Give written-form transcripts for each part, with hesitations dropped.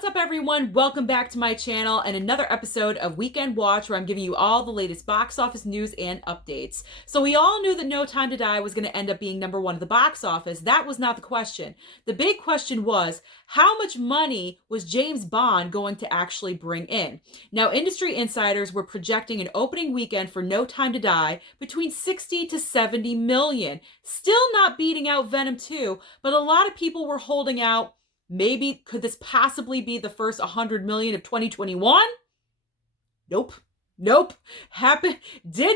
What's up, everyone? Welcome back to my channel and another episode of Weekend Watch, where I'm giving you all the latest box office news and updates. So we all knew that No Time to Die was going to end up being #1 at the box office. That was not the question. The big question was, how much money was James Bond going to actually bring in? Now, industry insiders were projecting an opening weekend for No Time to Die between 60 to 70 million. Still not beating out Venom 2, but a lot of people were holding out. Maybe, could this possibly be the first 100 million of 2021? Nope. Did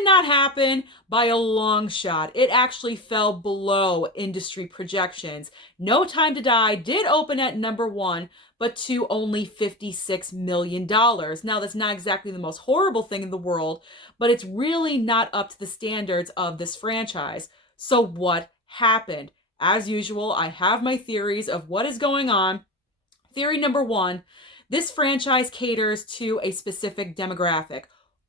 not happen by a long shot. It actually fell below industry projections. No Time to Die did open at #1, but to only $56 million. Now, that's not exactly the most horrible thing in the world, but it's really not up to the standards of this franchise. So what happened? As usual, I have my theories of what is going on. Theory number 1, this franchise caters to a specific demographic.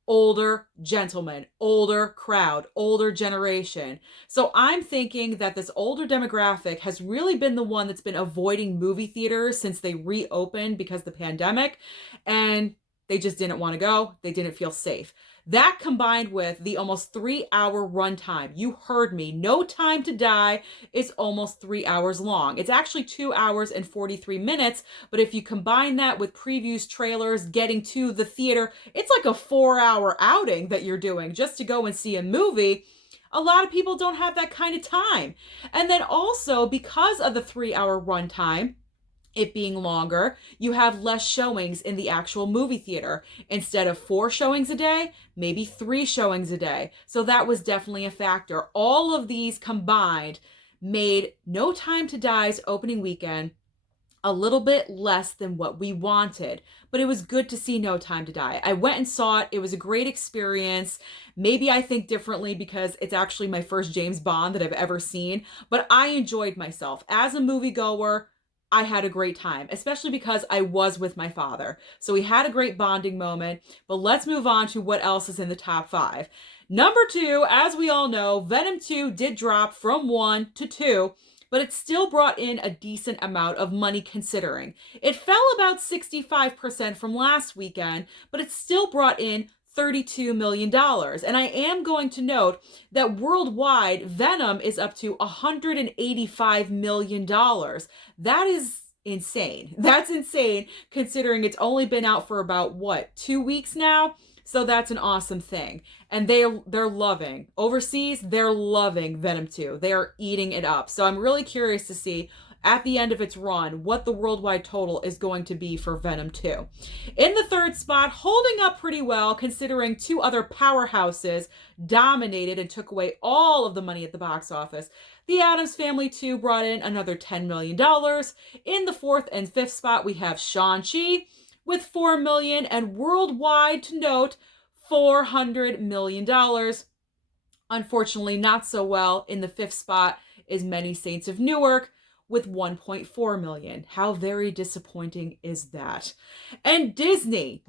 Older gentlemen, older crowd, older generation. So I'm thinking that this older demographic has really been the one that's been avoiding movie theaters since they reopened because of the pandemic, and they just didn't want to go. They didn't feel safe. That combined with the almost 3-hour runtime. You heard me. No Time to Die is almost 3 hours long. It's actually 2 hours and 43 minutes. But if you combine that with previews, trailers, getting to the theater, it's like a 4-hour outing that you're doing just to go and see a movie. A lot of people don't have that kind of time. And then also, because of the 3-hour runtime, it being longer, you have less showings in the actual movie theater. Instead of 4 showings a day, maybe 3 showings a day. So that was definitely a factor. All of these combined made No Time to Die's opening weekend a little bit less than what we wanted. But it was good to see No Time to Die. I went and saw it. It was a great experience. Maybe I think differently because it's actually my first James Bond that I've ever seen. But I enjoyed myself. As a moviegoer, I had a great time, especially because I was with my father. So we had a great bonding moment. But let's move on to what else is in the top 5. Number 2, as we all know, Venom 2 did drop from 1 to 2, but it still brought in a decent amount of money considering. It fell about 65% from last weekend, but it still brought in $32 million. And I am going to note that worldwide, Venom is up to $185 million. That is insane. That's insane considering it's only been out for about, 2 weeks now? So that's an awesome thing. And they're loving. Overseas, they're loving Venom 2. They are eating it up. So I'm really curious to see at the end of its run what the worldwide total is going to be for Venom 2. In the 3rd spot, holding up pretty well considering 2 other powerhouses dominated and took away all of the money at the box office. The Addams Family 2 brought in another $10 million. In the 4th and 5th spot, we have Shang-Chi with $4 million, and worldwide, to note, $400 million. Unfortunately, not so well. In the 5th spot is Many Saints of Newark with $1.4 million. How very disappointing is that? And Disney,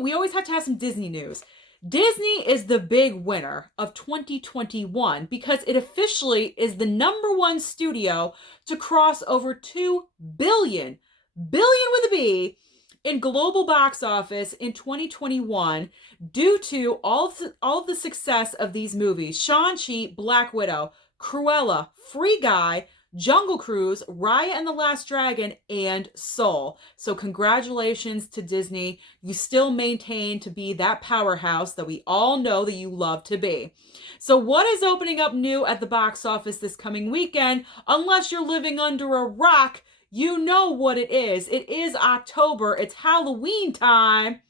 we always have to have some Disney news. Disney is the big winner of 2021 because it officially is the #1 studio to cross over 2 billion with a B, in global box office in 2021 due to all of the success of these movies: Shang-Chi, Black Widow, Cruella, Free Guy, Jungle Cruise, Raya and the Last Dragon, and Soul. So congratulations to Disney. You still maintain to be that powerhouse that we all know that you love to be. So what is opening up new at the box office this coming weekend? Unless you're living under a rock, you know what it is. It is October. It's Halloween time.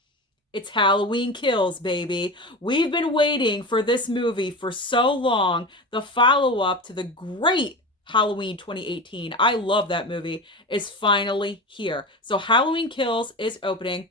It's Halloween Kills, baby. We've been waiting for this movie for so long. The follow-up to the great Halloween 2018, I love that movie, is finally here. So Halloween Kills is opening.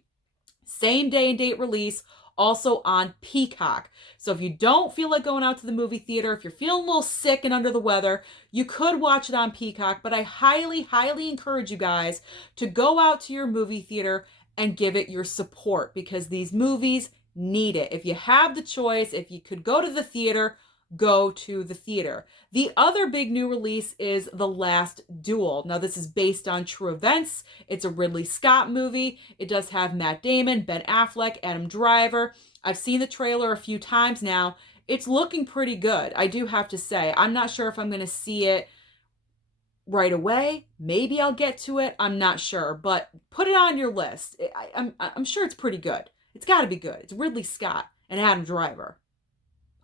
Same day and date release. Also on Peacock. So if you don't feel like going out to the movie theater, if you're feeling a little sick and under the weather, you could watch it on Peacock. But I highly, highly encourage you guys to go out to your movie theater and give it your support because these movies need it. If you have the choice, if you could go to the theater, go to the theater. The other big new release is The Last Duel. Now, this is based on true events. It's a Ridley Scott movie. It does have Matt Damon, Ben Affleck, Adam Driver. I've seen the trailer a few times now. It's looking pretty good, I do have to say. I'm not sure if I'm going to see it right away. Maybe I'll get to it. I'm not sure, but put it on your list. I'm sure it's pretty good. It's got to be good. It's Ridley Scott and Adam Driver.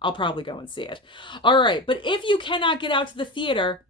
I'll probably go and see it. All right, but if you cannot get out to the theater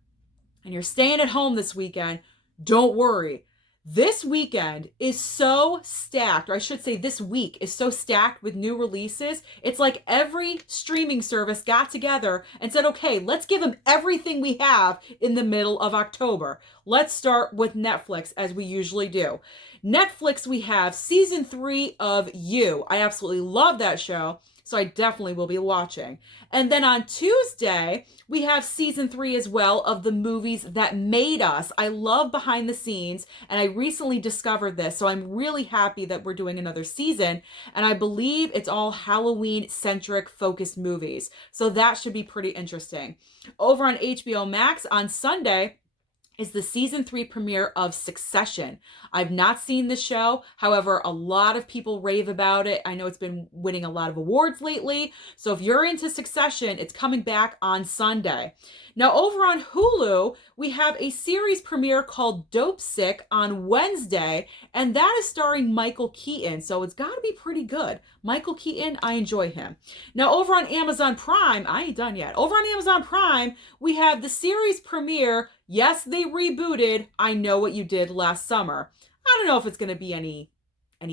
and you're staying at home this weekend, don't worry. This weekend is so stacked, or I should say this week is so stacked with new releases. It's like every streaming service got together and said, okay, let's give them everything we have in the middle of October. Let's start with Netflix, as we usually do. Netflix, we have season 3 of You. I absolutely love that show, so I definitely will be watching. And then on Tuesday, we have season 3 as well of The Movies That Made Us. I love behind the scenes, and I recently discovered this, so I'm really happy that we're doing another season. And I believe it's all Halloween-centric focused movies, so that should be pretty interesting. Over on HBO Max on Sunday is the season 3 premiere of Succession. I've not seen the show. However, a lot of people rave about it. I know it's been winning a lot of awards lately. So if you're into Succession, it's coming back on Sunday. Now, over on Hulu, we have a series premiere called Dope Sick on Wednesday, and that is starring Michael Keaton. So it's got to be pretty good. Michael Keaton, I enjoy him. Now, over on Amazon Prime, I ain't done yet. Over on Amazon Prime, we have the series premiere. Yes, they rebooted I Know What You Did Last Summer. I don't know if it's going to be any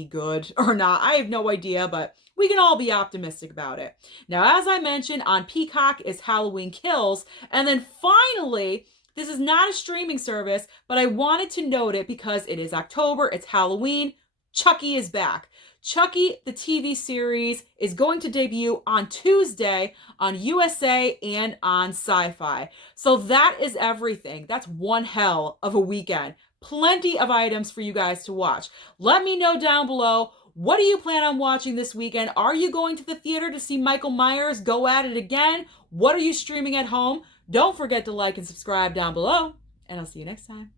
good or not. I have no idea, but we can all be optimistic about it. Now, as I mentioned, on Peacock is Halloween Kills. And then finally, this is not a streaming service, but I wanted to note it because it is October, it's Halloween. Chucky is back. Chucky, the TV series, is going to debut on Tuesday on USA and on Sci-Fi. So that is everything. That's one hell of a weekend. Plenty of items for you guys to watch. Let me know down below, what do you plan on watching this weekend? Are you going to the theater to see Michael Myers go at it again? What are you streaming at home? Don't forget to like and subscribe down below, and I'll see you next time.